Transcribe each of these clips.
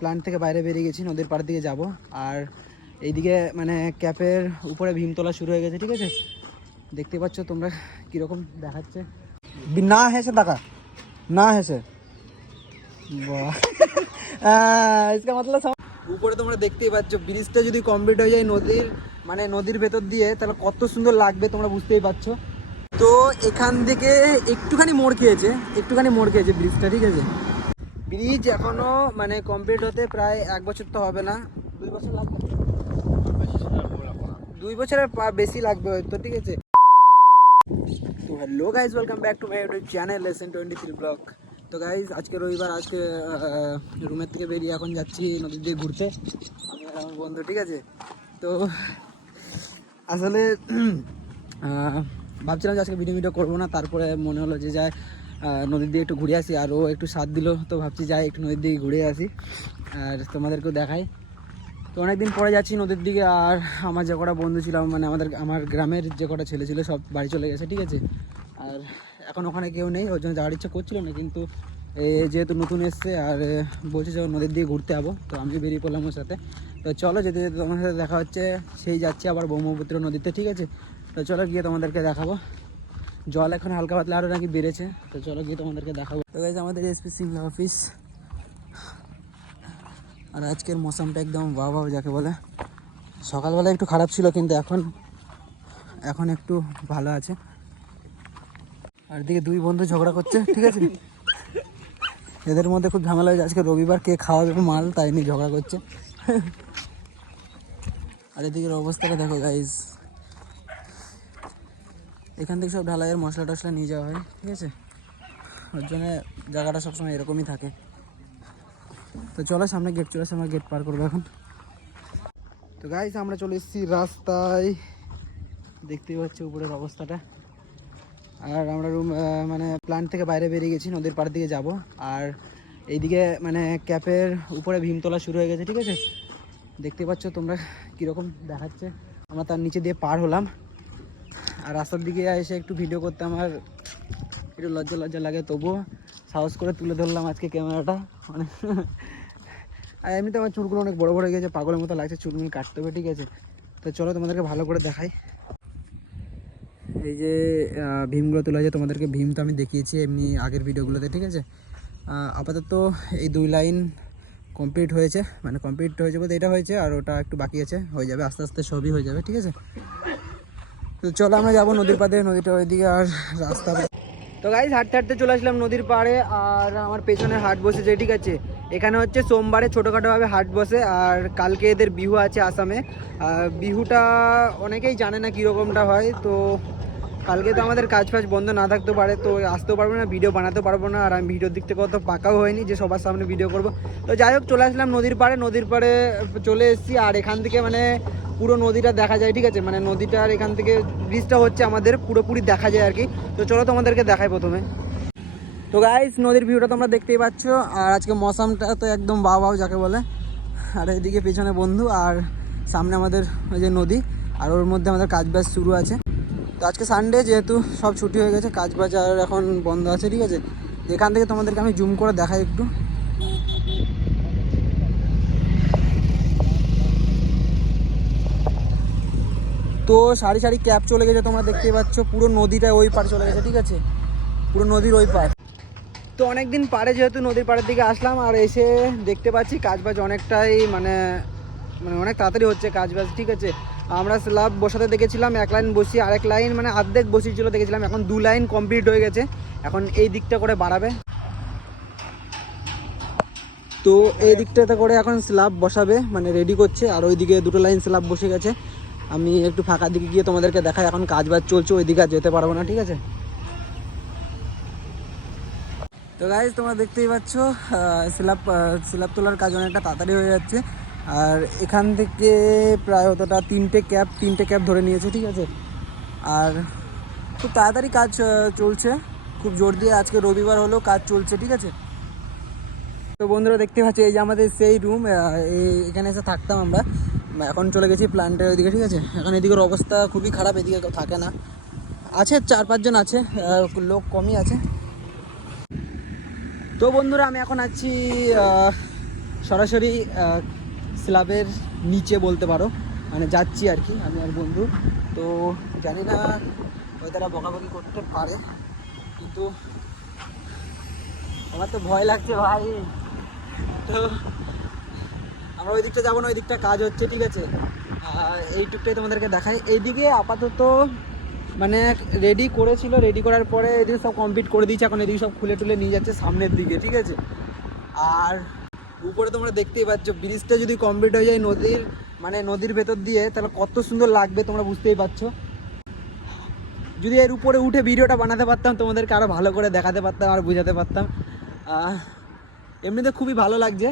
Plant থেকে বাইরে বেরিয়ে গেছি, নদীর পাড়ের দিকে যাব। আর এইদিকে মানে ক্যাপের উপরে ভীম তোলা শুরু হয়ে গেছে, ঠিক আছে? দেখতে পাচ্ছ তোমরা কীরকম দেখাচ্ছে। না হেসে টাকা না হেসে इसका मतलब উপরে তোমরা দেখতেই পাচ্ছ ব্রিজটা যদি কমপ্লিট হয়ে যায় নদীর মানে নদীর ভেতর দিয়ে, তাহলে কত সুন্দর লাগবে তোমরা বুঝতেই পারছো। তো এখান থেকে একটুখানি মোড় খেয়েছে ব্রিজটা, ঠিক আছে? ব্রিজ এখনো মানে কমপ্লিট হতে প্রায় 1 বছর তো হবে না, 2 বছর লাগবে, 2 বছরের বেশি লাগবে হয়তো, ঠিক আছে? তো hello guys, welcome back to my YouTube channel SN23 blog. তো গাইজ আজকে রবিবার, আজকে রুমের থেকে বেরিয়ে এখন যাচ্ছি নদীর দিকে ঘুরতে, আমি আর আমার বন্ধু, ঠিক আছে? তো আসলে ভাবছিলাম যে আজকে ভিডিও করবো না, তারপরে মনে হলো যে যাই নদীর দিকে একটু ঘুরে আসি, আর ও একটু সাথ দিল, তো ভাবছি যাই একটু নদীর দিকে ঘুরে আসি আর তোমাদেরকেও দেখাই। তো অনেকদিন পরে যাচ্ছি নদীর দিকে, আর আমার যে কটা বন্ধু ছিল মানে আমার গ্রামের যে কটা ছেলে ছিল সব বাড়ি চলে গেছে, ঠিক আছে? আর এখন ওখানে কেউ নেই, ওই জন্য যাওয়ার ইচ্ছা করছিল না, কিন্তু যেহেতু নতুন এসছে আর বলছে যে নদীর দিকে ঘুরতে যাবো, তো আমি বেরিয়ে পড়লাম ওর সাথে। তো চলো যেতে যেতে তোমার সাথে দেখা হচ্ছে, সেই যাচ্ছি আবার ব্রহ্মপুত্র নদীতে, ঠিক আছে? তো চলো গিয়ে তোমাদেরকে দেখাবো। জল এখন হালকা পাতলা আরও নাকি বেড়েছে, তো চলো গিয়ে তোমাদেরকে দেখাবো। তো গাইস আমাদের এসপি সিমলা অফিস, আর আজকের মৌসুমটা একদম ওয়াও ওয়াও যাকে বলে। সকালবেলা একটু খারাপ ছিল, কিন্তু এখন একটু ভালো আছে। আর দিকে দুই বন্ধু ঝগড়া করছে, ঠিক আছে? এদের মধ্যে খুব ঝামেলা হয়েছে, আজকে রবিবার কে খাওয়াবে মাল তাই নিয়ে ঝগড়া করছে। আর এদিকের অবস্থাটা দেখো গাইজ, এখান থেকে সব ঢালাইয়ের মশলা টশলা নিয়ে যাওয়া হয়, ঠিক আছে? ওর জন্য জায়গাটা সবসময় এরকমই থাকে। তো চলো সামনে গেট চলে আসে, আমরা গেট পার করবো এখন। তো গাইজ আমরা চলে এসেছি রাস্তায়, দেখতেই পাচ্ছি উপরের অবস্থাটা। আর আমরা মানে প্ল্যান্ট থেকে বাইরে বেরিয়ে গেছি, নদীর পাড়ের দিকে যাব। আর এইদিকে মানে ক্যাপের উপরে ভীম তোলা শুরু হয়ে গেছে, ঠিক আছে? দেখতে পাচ্ছ তোমরা কীরকম দেখাচ্ছে। আমরা তার নিচে দিয়ে পার হলাম, আর রাস্তার দিকে এসে একটু ভিডিও করতে আমার একটু লজ্জা লাগে, তবুও সাহস করে তুলে ধরলাম আজকে ক্যামেরাটা। মানে আর এমনিতে আমার চুলগুলো অনেক বড় হয়ে গেছে, পাগলের মতো লাগছে, চুলগুলো কাটতে হবে, ঠিক আছে? তো চলো তোমাদেরকে ভালো করে দেখাই। এই যে ভীমগুলো তোলা আছে, তোমাদেরকে ভীম তো আমি দেখিয়েছি এমনি আগের ভিডিওগুলোতে, ঠিক আছে? আপাতত এই 2 লাইন কমপ্লিট হয়েছে, মানে কমপ্লিট হয়েছে বলতে এটা হয়েছে, আর ওটা একটু বাকি আছে, হয়ে যাবে আস্তে আস্তে, সবই হয়ে যাবে, ঠিক আছে? তো চলো আমরা যাবো নদীর পাড়ে, নদীটা ওইদিকে আর রাস্তা। তো গাইজ হাঁটতে হাঁটতে চলে আসলাম নদীর পাড়ে, আর আমার পেছনে হাট বসেছে, ঠিক আছে? এখানে হচ্ছে সোমবারে ছোটোখাটোভাবে হাট বসে, আর কালকে এদের বিহু আছে আসামে। বিহুটা অনেকেই জানে না কীরকমটা হয়, তো কালকে তো আমাদের কাজ ফাজ বন্ধ না থাকতে পারে, তো আসতেও পারবো না, ভিডিও বানাতে পারবো না, আর আমি ভিডিওর দিক থেকে অত পাকাও হয়নি যে সবার সামনে ভিডিও করব। তো যাই হোক চলে আসলাম নদীর পাড়ে চলে এসেছি, আর এখান থেকে মানে পুরো নদীটা দেখা যায়, ঠিক আছে? মানে নদীটার এখান থেকে ব্রিজটা হচ্ছে আমাদের পুরোপুরি দেখা যায় আর কি। তো চলো তোমাদেরকে দেখাই প্রথমে। তো গাইস নদীর ভিউটা তোমরা দেখতেই পাচ্ছ, আর আজকে মৌসুমটা তো একদম বাও যাকে বলে। আর এইদিকে পেছনে বন্ধু, আর সামনে আমাদের ওই যে নদী, আর ওর মধ্যে আমাদের কাজ বাজ শুরু আছে। তো আজকে সানডে, যেহেতু সব ছুটি হয়ে গেছে, কাজ বাজ আর এখন বন্ধ আছে, ঠিক আছে? এখান থেকে তোমাদেরকে আমি জুম করে দেখাই একটু। তো সারি সারি ক্যাব চলে গেছে, তোমরা দেখতেই পাচ্ছ, পুরো নদীটা ওই পার চলে গেছে, ঠিক আছে? পুরো নদীর ওই পার। তো অনেকদিন পারে যেহেতু নদীর পাড়ের দিকে আসলাম, আর এসে দেখতে পাচ্ছি কাজবাজ অনেকটাই মানে অনেক তাড়াতাড়ি হচ্ছে কাজবাজ, ঠিক আছে? আমরা স্ল্যাব বসাতে দেখেছিলাম 1 লাইন বসিয়ে, আরেক লাইন মানে অর্ধেক বসিয়েছিল দেখেছিলাম, এখন 2 লাইন কমপ্লিট হয়ে গেছে, এখন এই দিকটা করে বাড়াবে। তো এই দিকটাতে করে এখন স্ল্যাব বসাবে, মানে রেডি করছে, আর ওইদিকে 2টো লাইন স্ল্যাব বসে গেছে। আমি একটু ফাঁকা দিকে গিয়ে তোমাদেরকে দেখাই, এখন কাজবাজ চলছে, ওইদিকে আর যেতে পারবো না, ঠিক আছে? তো গাইজ তোমরা দেখতেই পাচ্ছ স্ল্যাব তোলার কাজ অনেকটা তাড়াতাড়ি হয়ে যাচ্ছে, আর এখান থেকে প্রায় অতটা 3টে ক্যাব ধরে নিয়েছে, ঠিক আছে? আর খুব তাড়াতাড়ি কাজ চলছে, খুব জোর দিয়ে, আজকে রবিবার হলেও কাজ চলছে, ঠিক আছে? তো বন্ধুরা দেখতে পাচ্ছি এই যে আমাদের সেই রুম, এখানে এসে থাকতাম আমরা, এখন চলে গেছি প্ল্যান্টের ওইদিকে, ঠিক আছে? এখন এদিকের অবস্থা খুবই খারাপ, এদিকে কেউ থাকে না, আছে 4-5 জন আছে, লোক কমই আছে। তো বন্ধুরা আমি এখন আছি সরাসরি স্ল্যাবের নিচে বলতে পারো, মানে যাচ্ছি আর কি আমি আর বন্ধু। তো জানি না ওই তারা বকাবকি করতে পারে, কিন্তু আমার তো ভয় লাগছে ভাই। তো আমরা ওই দিকটা যাবো না, ওই দিকটা কাজ হচ্ছে, ঠিক আছে। এইটুকটাই তোমাদেরকে দেখাই। এইদিকে আপাতত মানে রেডি করেছিল, রেডি করার পরে এদিকে সব কমপ্লিট করে দিয়েছে, এখন এদিকে সব খুলে টুলে নিয়ে যাচ্ছে সামনের দিকে, ঠিক আছে। আর উপরে তোমরা দেখতেই পাচ্ছ, ব্রিজটা যদি কমপ্লিট হয়ে যায় নদীর, মানে নদীর ভেতর দিয়ে, তাহলে কত সুন্দর লাগবে তোমরা বুঝতেই পারছো। যদি এর উপরে উঠে ভিডিওটা বানাতে পারতাম, তোমাদেরকে আরও ভালো করে দেখাতে পারতাম আর বোঝাতে পারতাম। এমনিতে খুবই ভালো লাগছে,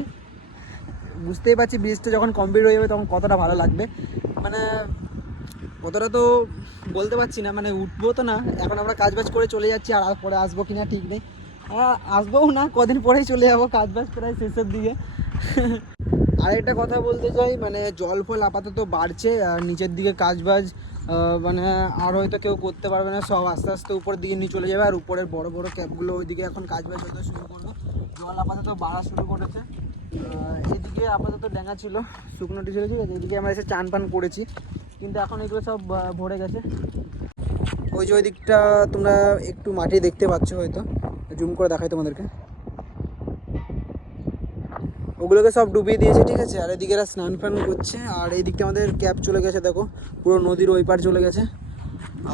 বুঝতেই পারছি ব্রিজটা যখন কমপ্লিট হয়ে যাবে তখন কতটা ভালো লাগবে। মানে কতটা তো বলতে পারছি না, মানে উঠবো তো না, এখন আমরা কাজবাজ করে চলে যাচ্ছি, আর পরে আসবো কিনা ঠিক নেই। আসবোও না, কদিন পরেই চলে যাবো, কাজবাজ প্রায় শেষের দিকে। আরেকটা কথা বলতে চাই, মানে জল ফল আপাতত বাড়ছে, আর নিচের দিকে কাজবাজ মানে আর হয়তো কেউ করতে পারবে না, সব আস্তে আস্তে উপরের দিকে নিয়ে চলে যাবে। আর উপরের বড় বড় ক্যাবগুলো ওইদিকে এখন কাজবাজ হতে শুরু করবে, জল আপাতত বাড়া শুরু করেছে। এদিকে আপাতত ড্যাঙা ছিল, শুকনোটি ছিল, ঠিক আছে। এদিকে আমরা এসে চান পান করেছি, কিন্তু এখন এগুলো সব ভরে গেছে। ওই যে ওই দিকটা তোমরা একটু মাটি দেখতে পাচ্ছ, হয়তো জুম করে দেখাই তোমাদেরকে, ওগুলোকে সব ডুবিয়ে দিয়েছে, ঠিক আছে। আর এদিকে এরা স্নান ফান করছে, আর এই দিকটা আমাদের ক্যাব চলে গেছে, দেখো পুরো নদীর ওই পার চলে গেছে।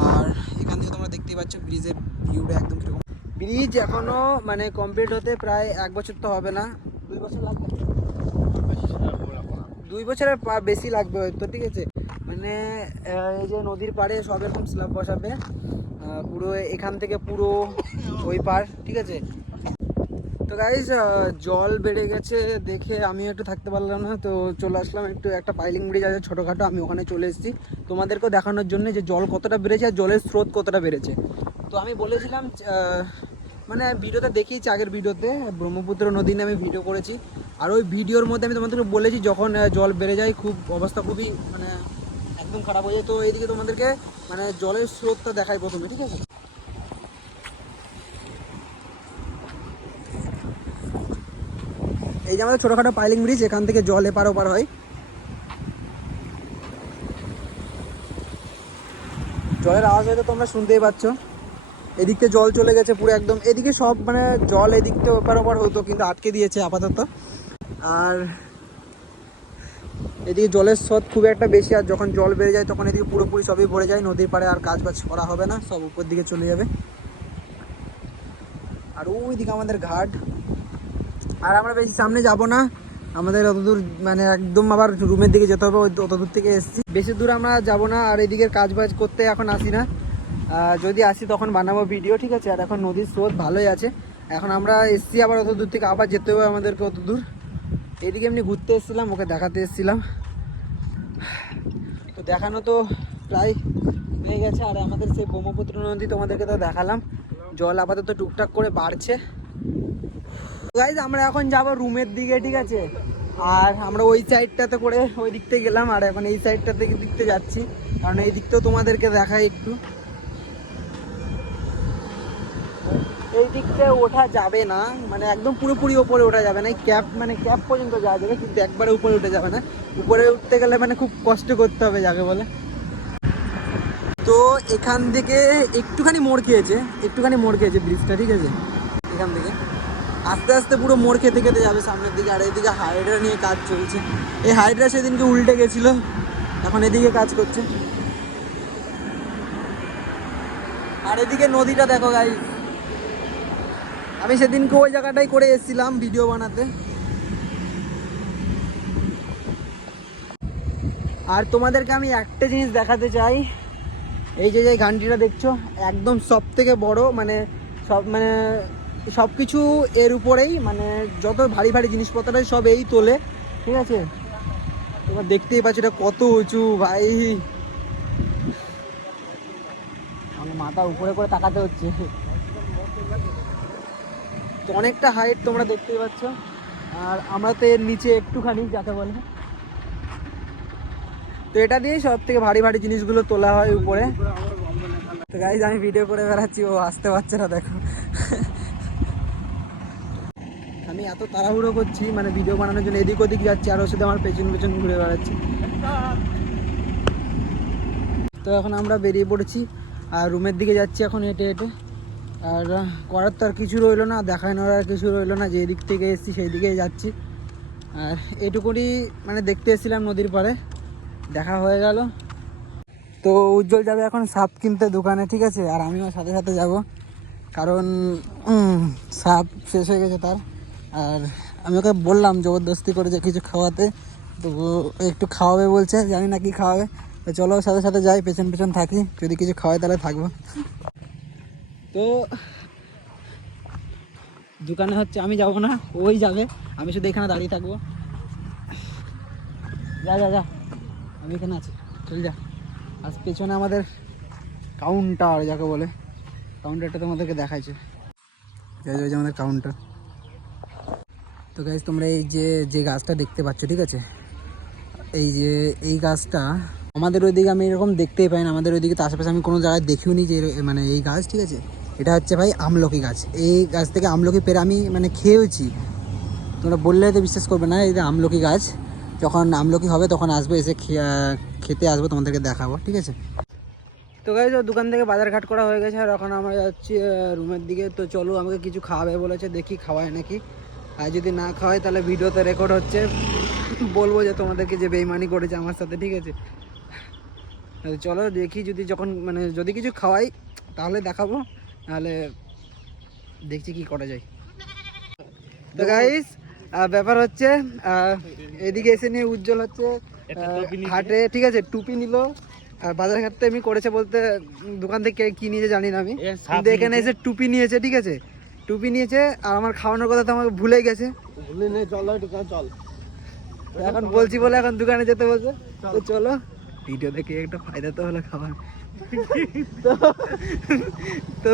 আর এখান থেকে তোমরা দেখতেই পাচ্ছ ব্রিজের ভিউটা একদম কীরকম। ব্রিজ এখনও মানে কমপ্লিট হতে প্রায় 1 বছর তো হবে না, 2 বছর লাগবে, 2 বছরের বেশি লাগবে হয়তো, ঠিক আছে। মানে এই যে নদীর পাড়ে সব এরকম স্ল্যাব বসাবে, পুরো এখান থেকে পুরো ওই পার, ঠিক আছে। তো গাইজ জল বেড়ে গেছে দেখে আমি একটু থাকতে পারলাম না, তো চলে আসলাম একটু, একটা পাইলিং ব্রিজ আছে ছোটোখাটো, আমি ওখানে চলে এসেছি তোমাদেরকেও দেখানোর জন্য যে জল কতটা বেড়েছে আর জলের স্রোত কতটা বেড়েছে। তো আমি বলেছিলাম মানে ভিডিওতে দেখিয়েছি, আগের ভিডিওতে ব্রহ্মপুত্র নদী নিয়ে আমি ভিডিও করেছি, আর ওই ভিডিওর মধ্যে আমি তোমাদেরকে বলেছি যখন জল বেড়ে যায় খুব অবস্থা খুবই মানে একদম খারাপ হয়ে যায়। তো এইদিকে তোমাদেরকে মানে জলের স্রোতটা দেখাই প্রথমে, ঠিক আছে। এই যে আমাদের ছোটোখাটো পাইলিং ব্রিজ, এখান থেকে জল এপার ওপার হয়, জলের আওয়াজ হয়তো তোমরা শুনতেই পাচ্ছ। এদিকতে জল চলে গেছে পুরো একদম, এদিকে সব মানে জল এদিকতে ওপার ওপার হতো, কিন্তু আটকে দিয়েছে আপাতত। আর এদিকে জলের স্রোত খুব একটা বেশি, আর যখন জল বেড়ে যায় তখন এদিকে পুরোপুরি সবই ভরে যায়, নদীর পাড়ে আর কাজ বাজ করা হবে না, সব উপর দিকে চলে যাবে। আর ওই দিকে আমাদের ঘাট, আর আমরা বেশি সামনে যাব না, আমাদের অতদূর মানে একদম আবার রুমের দিকে যেতে হবে, ওই অত দূর থেকে এসেছি, বেশি দূর আমরা যাব না। আর এদিকের কাজ বাজ করতে এখন আসি না, যদি আসি তখন বানাবো ভিডিও, ঠিক আছে। আর এখন নদীর স্রোত ভালোই আছে, এখন আমরা এসছি আবার অত দূর থেকে আবার যেতে হবে আমাদেরকে অত দূর। এদিকে এমনি ঘুরতে এসেছিলাম, ওকে দেখাতে এসেছিলাম, তো দেখানো তো প্রায় হয়ে গেছে। আর আমাদের সেই ব্রহ্মপুত্র নদী তোমাদেরকে তো দেখালাম, জল আপাতত টুকটাক করে বাড়ছে। গাইজ আমরা এখন যাব রুমের দিকে, ঠিক আছে। আর আমরা ওই সাইডটাতে করে ওই দিকতে গেলাম, আর এখন এই সাইডটা থেকে দিকতে যাচ্ছি, কারণ এই দিকটাও তোমাদেরকে দেখাই একটু। এই দিকতে ওঠা যাবে না, মানে একদম পুরোপুরি ওপরে ওঠা যাবে না, ক্যাপ মানে ক্যাপ পর্যন্ত যাওয়া যাবে, কিন্তু একবারে উপরে উঠে যাবে না। উপরে উঠতে গেলে মানে খুব কষ্ট করতে হবে যাকে বলে। তো এখান থেকে একটুখানি মোড় খেয়েছে ব্রিজটা, ঠিক আছে। এখান থেকে আস্তে আস্তে পুরো মোড় খেতে খেতে যাবে সামনের দিকে। আর এইদিকে হাইড্রা নিয়ে কাজ চলছে, এই হাইড্রা সেদিনকে উল্টে গেছিলো, এখন এদিকে কাজ করছে। আর এদিকে নদীটা দেখো গাইস, আমি সেদিনকে ওই জায়গাটাই করে এসেছিলাম ভিডিও বানাতে। আর তোমাদেরকে আমি একটা জিনিস দেখাতে চাই, এই যে যে ঘানটিটা দেখছো একদম সব থেকে বড়, মানে সব কিছু এর উপরেই, মানে যত ভারী ভারী জিনিসপত্র সব এই তোলে, ঠিক আছে। তোমরা দেখতেই পাচ্ছ এটা কত উঁচু ভাই, আমার মাথা উপরে করে তাকাতে হচ্ছে, তো অনেকটা হাইট তোমরা দেখতেই পাচ্ছ। আর আমরা তো এর নিচে একটুখানি যাকে বলে, তো এটা দিয়েই সব থেকে ভারী ভারী জিনিসগুলো তোলা হয় উপরে। তো গাইজ আমি ভিডিও করে বেড়াচ্ছি, ও আসতে পারছে না, দেখো। আমি আমি এত তাড়াহুড়ো করছি মানে ভিডিও বানানোর জন্য, এদিক ওদিক যাচ্ছি আর ওর সাথে আমার পেছন পেছন ঘুরে বেড়াচ্ছি। তো এখন আমরা বেরিয়ে পড়েছি আর রুমের দিকে যাচ্ছি এখন হেঁটে হেঁটে। আর করার তো আর কিছু রইলো না, দেখানোর আর কিছু রইলো না, যে দিক থেকে এসেছি সেই দিকেই যাচ্ছি। আর এটুকুনি মানে দেখতে এসেছিলাম নদীর পাড়ে, দেখা হয়ে গেল। তো উজ্জ্বল যাবে এখন সাপ কিনতে দোকানে, ঠিক আছে, আর আমিও সাথে সাথে যাব, কারণ সাপ শেষ হয়ে গেছে তার। আর আমি ওকে বললাম জবরদস্তি করে যে কিছু খাওয়াতে, তো ও একটু খাওয়াবে বলছে, জানি না কি খাওয়াবে। তো চলো সাথে সাথে যাই, পেছন পেছন থাকি, যদি কিছু খাওয়াই তাহলে থাকবো। তো দোকানে হচ্ছে আমি যাব না, ওই যাবে, আমি শুধু এখানে দাঁড়িয়ে থাকবো। যা যা যা, আমি এখানে আছি, চল যা। আজ পেছনে আমাদের কাউন্টার যাকে বলে, কাউন্টারটা তোমাদেরকে দেখাইছে, ওই যে আমাদের কাউন্টার। তো গাইজ তোমরা এই যে গাছটা দেখতে পাচ্ছ, ঠিক আছে, এই যে এই গাছটা আমাদের ওইদিকে আমি এরকম দেখতেই পাই না, আমাদের ওইদিকে তো আশেপাশে আমি কোনো জায়গায় দেখিও নি যে মানে এই গাছ, ঠিক আছে। এটা হচ্ছে ভাই আমলকি গাছ, এই গাছ থেকে আমলকি পেরে আমি মানে খেয়েওছি, তোমরা বললে তো বিশ্বাস করবে না। এই যে আমলকি গাছ, যখন আমলকি হবে তখন আসবো, এসে খেতে আসবো, তোমাদেরকে দেখাবো, ঠিক আছে। তো গাইজ দোকান থেকে বাজার ঘাট করা হয়ে গেছে আর এখন আমরা যাচ্ছি রুমের দিকে। তো চলো, আমাকে কিছু খাওয়াবে বলেছে, দেখি খাওয়ায় নাকি। আর যদি না খাওয়ায় তাহলে ভিডিওতে রেকর্ড হচ্ছে, বলবো যে তোমাদেরকে যে বেইমানি করেছে আমার সাথে, ঠিক আছে। চলো দেখি, যদি যখন মানে যদি কিছু খাওয়াই তাহলে দেখাবো, নাহলে দেখছি কি করা যায়। তো গাইস ব্যাপার হচ্ছে এদিকে এসে নিয়ে উজ্জ্বল হচ্ছে হাটে, ঠিক আছে, টুপি নিল। আর বাজার ঘাট তো এমনি করেছে বলতে, দোকান থেকে কি নিয়েছে জানি না আমি, কিন্তু এখানে এসে টুপি নিয়েছে, ঠিক আছে, টুপি নিয়েছে। আর আমার খাওয়ানোর কথা তো আমাকে ভুলে গেছে, চল এখন বলছি বলে এখন দোকানে যেতে বলছে। তো চলো, ভিডিও দেখে একটা ফায়দা তো হলো খাবার। তো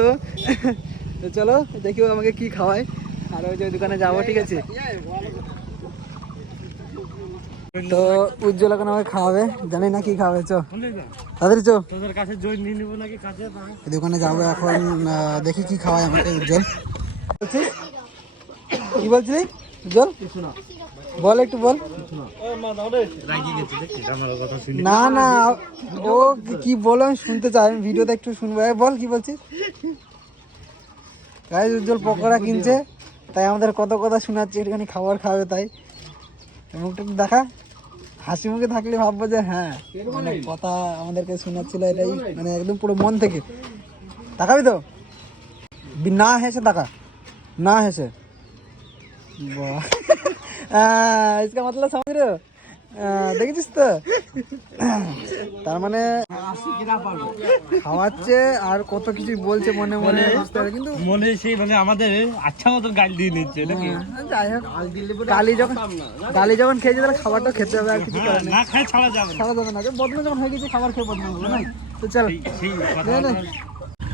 তো চলো দেখি আমাকে কি খাওয়ায়, আর ওই যে দোকানে যাবো, ঠিক আছে। তো উজ্জ্বল এখন আমাকে খাওয়াবে, জানি না কি খাওয়াবে, চো তাদের চো দোকানে যাবো এখন, দেখি কি খাওয়ায় আমাকে উজ্জ্বল। কি বলছিলি উজ্জ্বল, বল একটু বল। না না, ও কি বলো আমি শুনতে চাই, আমি ভিডিওতে একটু শুনবো, বল কি বলছিস। গাইস উজ্জ্বল পকোড়া কিনছে, তাই আমাদের কত কথা শোনাচ্ছে, একটুখানি খাবার খাবে, তাই মুখটা একটু দেখা, হাসি মুখে থাকলে ভাববো যে হ্যাঁ মানে কথা আমাদেরকে শোনাচ্ছিল, এটাই মানে একদম পুরো মন থেকে। তাকাবি তো, না হেসে তাকা, না হেসে, বাহ इसका मतलब समझ रहे हो, দেখেছিস তো, তার মানে খাওয়াচ্ছে আর কত কিছু বলছে মনে মনে, কিন্তু মনে সেই মানে আমাদের আচ্ছা মতো গাল দিয়ে নিচ্ছে নাকি। যাই হোক, গালি যখন খেয়েছে তাহলে খাবারটা খেতে হবে, আর কিছু করার নেই, না খায় ছাড়া যাবে না। ছাড়া যাবে না, বদনাম যখন হয়ে গেছে খাবার খেয়ে বদনাম হবে না। তো চল,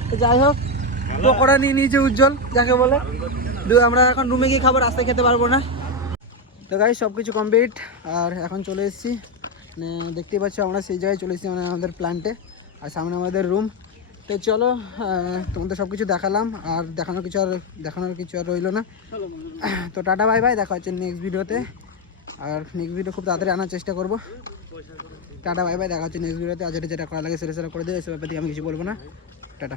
তো যাই হোক, পকোড়া নিয়ে নিয়েছে উজ্জ্বল যাকে বলে। আমরা এখন রুমে গিয়ে খাবার, রাস্তায় খেতে পারবো না। তো গাইস সব কিছু কমপ্লিট, আর এখন চলে এসেছি, মানে দেখতেই পাচ্ছ আমরা সেই জায়গায় চলে এসেছি, মানে আমাদের প্ল্যান্টে, আর সামনে আমাদের রুম। তো চলো, তোমাদের সব কিছু দেখালাম, আর দেখানোর কিছু আর রইলো না। তো টাটা বাই বাই, দেখা হচ্ছে নেক্সট ভিডিওতে, আর নেক্সট ভিডিও খুব তাড়াতাড়ি আনার চেষ্টা করবো। টাটা বাই বাই, দেখা হচ্ছে নেক্সট ভিডিওতে। আর যেটা করা লাগে সেটা করে দেবে, সে ব্যাপারে আমি কিছু বলবো না। টাটা।